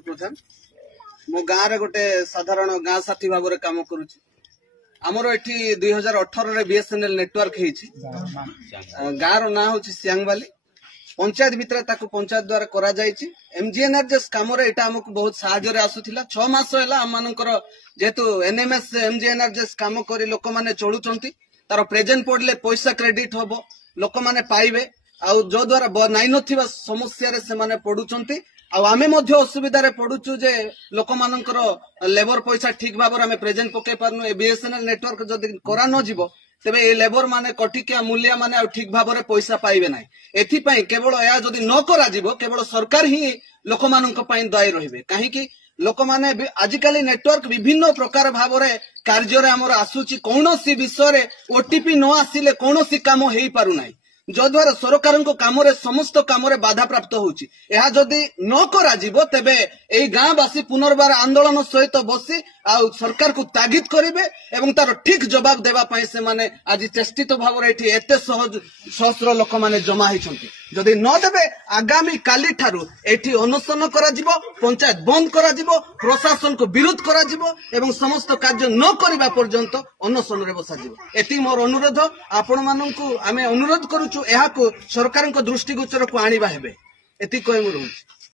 प्रधान मो गाँव गोटे साधारण गाँ साथी भाव में काम करुच्ची आमर एठी 2018 रे बीएसएनएल नेटवर्क गाँव ना हूँ सियांगवाली पंचायत भितर पंचायत द्वारा करा जायछि एमजीएनआरजेएस काम आमको बहुत साहाय्य आसुथिला 6 मास है आम जेहेतु एनएमएस एमजीएनआरजेएस काम कर लोक मैंने चलुचंती तार प्रेजेंट पड़ले पैसा क्रेडिट हम लोक मैंने पाइबे आउ जो द्वारा नाई नथिबा समस्या रे से माने पडुचंती आमे मध्य असुविधा रे पडुचु जे लोक मानकर लेबर पैसा ठीक भाव आमे प्रेजेंट पके पारनु ए बीएसएनएल नेटवर्क जदि करा न जिवो तेबे ए लेबर माने कटिकिया मूल्य माने आ ठीक भाव रे पैसा पाइबे नाही एथि पई केवल या जदि न करा जिवो केवल सरकार ही लोक मानक पई दायी रहिबे काहे कि लोक माने आजिकाली नेटवर्क विभिन्न प्रकार भाव रे कार्य रे हमर आसुची कोनोसी विषय रे ओटीपी न आसिले कोनोसी काम हेई पारु नाही जद्वारा सरकार काम समस्त काम बाधा प्राप्त होउची एहा जदि न करा जिवो तेबे एई गाँवासी पुनर्बार आंदोलन सहित बसी आ सरकार को तागिद करिवे एवं तार ठीक जवाब देवा पई से माने आज चेष्टित भाव एठी एते सहस्र लोक माने जमा हिचंती जदि न देबे आगामी काली ठारू एठी अनशन करा जिवो पंचायत बंद करा जिवो प्रशासन को विरोध करा जिवो एवं समस्त कार्य न करिबा पर्यंत अनशन रे बसा जिवो एति मोर अनुरोध आपण माननकु आमे अनुरोध करूछु एहा को सरकार को दृष्टिगोचर को आनिबा हेबे एति कहि मु रहूछि।